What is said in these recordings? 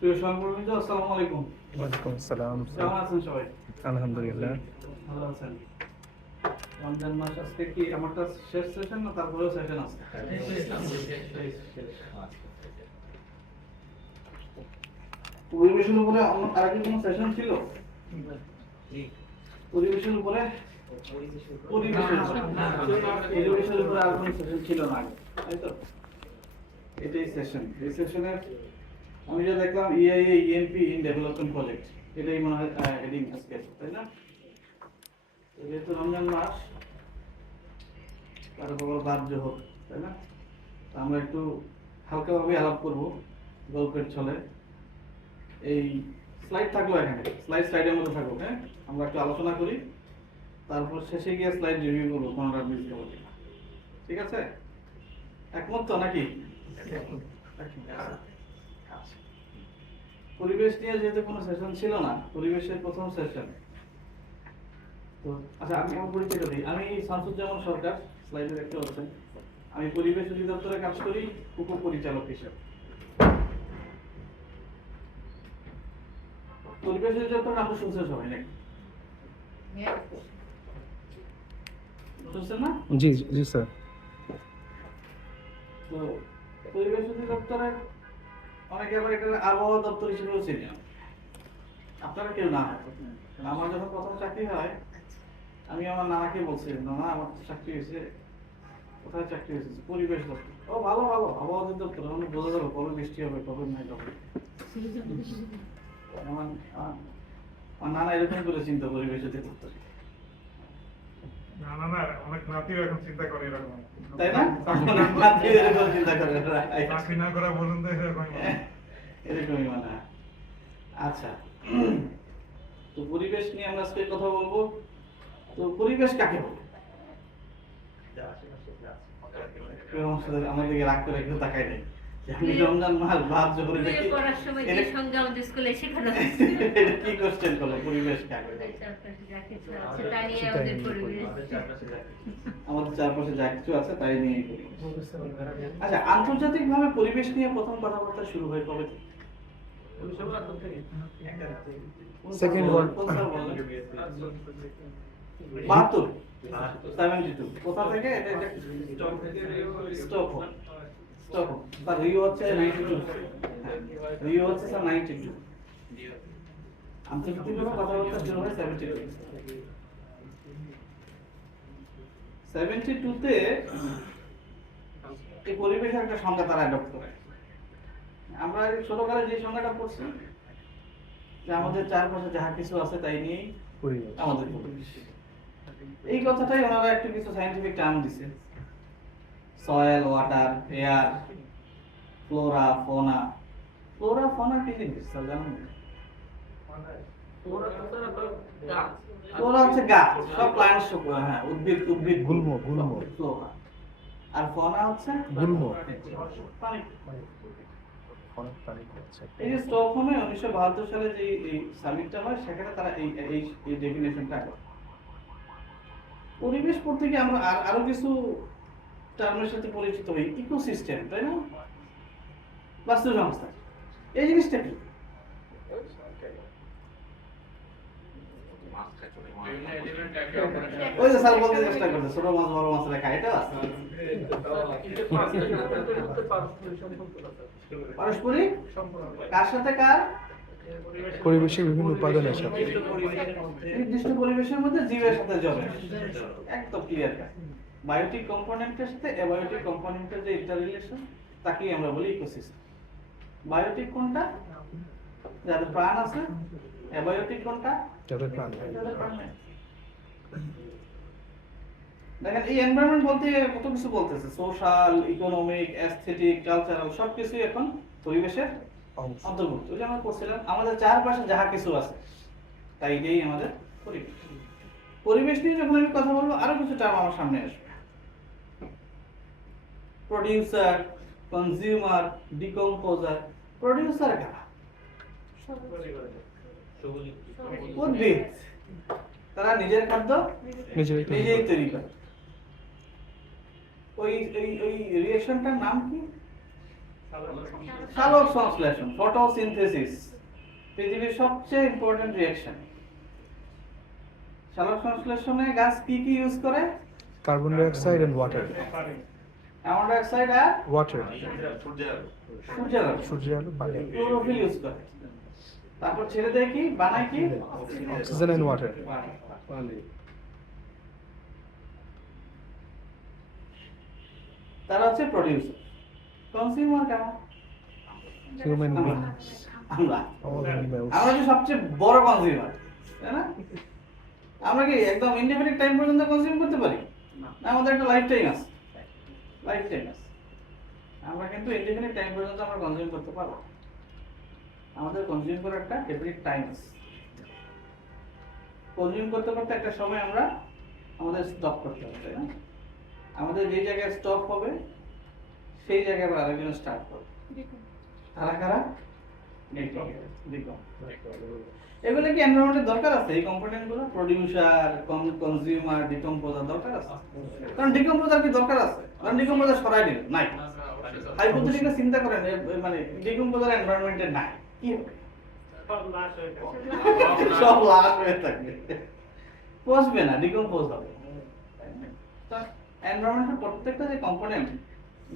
প্রিয় সহকর্মীরা, আসসালামু আলাইকুম। ওয়ালাইকুম আসসালাম। কেমন আছেন সবাই? আলহামদুলিল্লাহ ভালো আছেন। রমজান মাস আজকে কি আমারটা শেষ সেশন না তারপরেও সেশন আছে? পরিবেশের উপরে আর কি কোনো সেশন ছিল? পরিবেশের উপরে পরিবেশের উপরে আর কোনো সেশন ছিল না আগে, তাই তো? এটাই সেশন। এই সেশনের আমি যা দেখলাম EIA EMP in development project, এটাই মনে হয় হেডিং আজকে, তাই না? যেহেতু রমজান মাস, কারো খবর বাধ্য হোক, তাই না? আমরা একটু হালকাভাবে আলাপ করবো গল্পের ছলে। এই স্লাইড থাকলো এখানে, স্লাইডের মধ্যে থাকো, হ্যাঁ? আমরা একটু আলোচনা করি, তারপর শেষে গিয়ে স্লাইড রিভিউ করবো, কোনটা মিস করবো। ঠিক আছে? একমত তো নাকি? পরিবেশ নিয়ে যেহেতু কোনো সেশন ছিল না, পরিবেশের প্রথম সেশন তো। আচ্ছা, আমি আমার পরিচয় দিই। আমি শামসুজ্জামান সরকার, স্লাইডে দেখতে পাচ্ছেন। আমি পরিবেশ অধিদপ্তরে কাজ করি উপপরিচালক হিসেবে। পরিবেশ অধিদপ্তর নাম তো শুনছেন সবাই নাকি? শুনছেন না? জি জি স্যার। তো পরিবেশ অধিদপ্তরে অনেকে আবার এটা আবহাওয়া দপ্তর হিসেবেও চিনি। আপনারা কেউ না, আমার যখন প্রথম চাকরি হয়, আমি আমার নানাকে বলছি, নানা আমার চাকরি হয়েছে। কোথায় চাকরি হয়েছে? পরিবেশ দপ্তর। ও ভালো ভালো, আবহাওয়া অধিদপ্তর, মানে বোঝা যাবে কবে বৃষ্টি হবে কবে নাই হবে। আমার নানা এরকম করে চিন্তা পরিবেশ অধিদপ্তর, অনেক নাতিও এখন চিন্তা করে এরকম, তাই না? নাতি এরকম চিন্তা করে, চাকরি না করা বলুন তো এরকমই মানে। আচ্ছা, তো পরিবেশ নিয়ে আমরা আজকে কথা বলবো। তো পরিবেশ কাকে বলে? আমার দিকে রাগ করে কেউ তাকায় নেই। আমি রমজান মাস ভাত জোহরে দেখি পড়ার সময় যে সংজ্ঞা আমাদের স্কুলে শেখানো হয়েছে, এটা কি কোশ্চেন করলো? পরিবেশ কাকে বলে? সেটা নিয়ে আমাদের পরিবেশ। আমাদের চারপাশে যা কিছু আছে তাই নিয়ে করি। আচ্ছা, আন্তর্জাতিকভাবে পরিবেশ নিয়ে প্রথম কথাবার্তা শুরু হয় কবে থেকে? সেকেন্ড ওয়ার্ল্ড 72 কোথা থেকে? এটা স্টকহোম। তার রিও হচ্ছে 92, রিও হচ্ছে 92। আন্তর্জাতিকভাবে কথাবার্তা শুরু হয় 72 তে। এই পরিবেশের একটা সংজ্ঞা তারা অ্যাডপ্ট করে। আমরা ছোটকালে যে সংজ্ঞাটা পড়ছি যে আমাদের চারপাশে যাহা কিছু আছে তাই নিয়েই আমাদের পরিবেশ, এই কথাটাই ওনারা একটু কিছু সায়েন্টিফিক টার্ম দিছে। Soil, water, air, flora, fauna. Flora fauna কি জিনিস স্যার জানেন? ফ্লোরা হচ্ছে গাছ, সব প্ল্যান্টস, হ্যাঁ, উদ্ভিদ গুল্ম ফ্লোরা। আর ফোনা হচ্ছে গুল্ম পানি। অনেক তারিখ আছে। এই যে স্টকহোমে 1972 সালে যে এই সামিটটা হয়, সেখানে তারা এই এই ডেফিনেশনটা করে। পরিবেশ পড়তে গিয়ে আমরা আরো কিছু টার্মের সাথে পরিচিত হই। ইকোসিস্টেম, তাই না? বাস্তু সংস্থা, এই জিনিসটা কি? ওই যে স্যার বলতে চেষ্টা করছে ছোট মাছ বড় মাছ রেখা, এটা পারস্পরিক কার সাথে কার? পরিবেশের বিভিন্ন উপাদানের সাথে। নির্দিষ্ট পরিবেশের মধ্যে জীবের সাথে জবে, একদম ক্লিয়ার কাজ। বায়োটিক কম্পোনেন্টের সাথে অ্যাবায়োটিক কম্পোনেন্টের যে ইন্টাররিলেশন, তাকেই আমরা বলি ইকোসিস্টেম। বায়োটিক কোনটা? যাদের প্রাণ আছে, অ্যাবায়োটিক কোনটা? তাদের প্রাণ। তাদের প্রাণ নাই। দেখেন এই এনভায়রনমেন্ট বলতে কত কিছু বলতেছে, সোশ্যাল, ইকোনমিক, অ্যাস্থেটিক, কালচারাল সবকিছুই এখন পরিবেশের অংশ। অন্তর্ভুক্ত। ওই যে আমরা করছিলাম আমাদের চারপাশে যাহা কিছু আছে তাই এটাই আমাদের পরিবেশ। পরিবেশ নিয়ে যখন আমি কথা বলবো আরো কিছু টার্ম আমার সামনে আসবে। Producer, consumer, decomposer. প্রোডিউসার কারা? উদ্ভিদ। তারা নিজের খাদ্য নিজেরাই তৈরি নিজেই করে। তৈরি করে। ওই ওই রিঅ্যাকশনটার নাম কি? সালোক সংশ্লেষণ, ফটোসিনথেসিস। পৃথিবীর সবচেয়ে ইম্পর্টেন্ট রিঅ্যাকশন। সালোক সংশ্লেষণে গাছ কি কি ইউজ করে? Carbon dioxide and water. Carbon dioxide আর ওয়াটার। সূর্যের আলো। সূর্যের আলো, পানি। ক্লোরোফিল ইউজ করে। তারপর ছেড়ে দেয় কি? বানায় কি? Oxygen and water. তারা হচ্ছে প্রোডিউসার। কনজিউমার কারা? হিউম্যান আমরা। বিংস। আমরা অল অ্যানিমেলস। আমরা যে সবচেয়ে বড় কনজিউমার, তাই না? আমরা কি একদম ইনডিফিনিট টাইম পর্যন্ত কনজিউম করতে পারি? না, আমাদের একটা লাইফ টাইম আছে। লাইফ টাইম আছে। আমরা কিন্তু ইনডিফিনিট টাইম পর্যন্ত আমরা কনজিউম করতে পারবো। আমাদের কনজিউম করার একটা ডেফিনিট টাইম আছে। কনজিউম করতে করতে একটা সময় আমরা আমাদের স্টপ করতে হবে, তাই না? আমাদের যে জায়গায় স্টপ হবে সেই জায়গায় আবার আরেকজন স্টার্ট করবে। তারা কারা? এগুলো কি এনভায়রনমেন্টের দরকার আছে? এই কম্পোনেন্ট গুলো প্রোডিউসার, কনজিউমার, ডিকম্পোজার দরকার আছে? কারণ ডিকম্পোজার কি দরকার আছে? কারণ ডিকম্পোজার সরাই দিল নাই। হাইপোথেটিক্যালি চিন্তা করেন মানে ডিকম্পোজার এনভায়রনমেন্টে নাই, কি হবে? সব লাশ হয়ে থাকবে, পচবে না, ডিকম্পোজ হবে। এনভায়রনমেন্টের প্রত্যেকটা যে কম্পোনেন্ট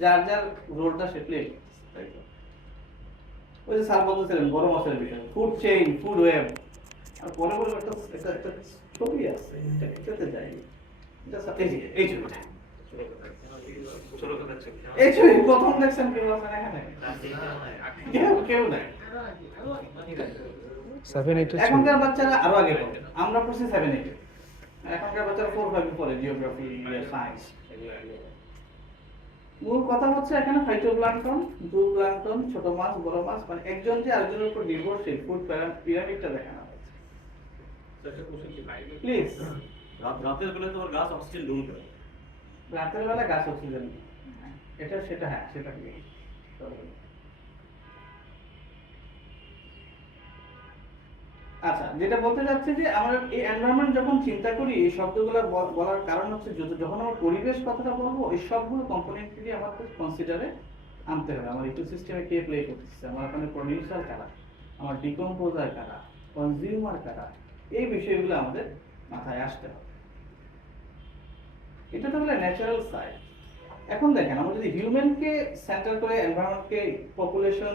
যার যার রোলটা সে প্লে করে। ওই যে স্যার বলতেছিলেন বড় মাসের বিষয়, ফুড চেইন, ফুড ওয়েব। আর পরে বলে একটা ছবি আছে, এটাতে যাই। এই ছবিটা, এই ছবি প্রথম দেখছেন কেউ আছেন এখানে? কেউ নাই। 7-8 এর এখনকার বাচ্চারা আরো আগে পড়ে, আমরা পড়ছি 7-8 এখনকার বাচ্চারা 4-5 পড়ে জিওগ্রাফি, সায়েন্স। মূল কথা হচ্ছে এখানে ফাইটোপ্লাঙ্কটন, জুপ্লাঙ্কটন, ছোট মাছ, বড় মাছ, মানে একজন যে আরেকজনের উপর নির্ভরশীল ফুড পিরামিডটা দেখানো হয়েছে। প্লিজ, রাতের বেলা তোমার গাছ অক্সিজেন গ্রহণ করে। রাতের বেলা গাছ অক্সিজেন, এটা সেটা, হ্যাঁ সেটা কি? আচ্ছা, যেটা বলতে যাচ্ছি যে আমরা এই এনভায়রনমেন্ট যখন চিন্তা করি, এই শব্দগুলো বলার কারণ হচ্ছে যখন আমরা পরিবেশ কথাটা বলবো এই সবগুলো কম্পোনেন্টকে আমাদের কনসিডারে আনতে হবে। আমার ইকোসিস্টেমে কে প্লে করতেছে, আমার ওখানে প্রোডিউসার কারা, আমার ডিকম্পোজার কারা, কনজিউমার কারা, এই বিষয়গুলো আমাদের মাথায় আসতে হবে। এটা তো বলে ন্যাচারাল সাইড। এখন দেখেন আমরা যদি হিউম্যানকে সেন্টার করে এনভায়রনমেন্টকে পপুলেশন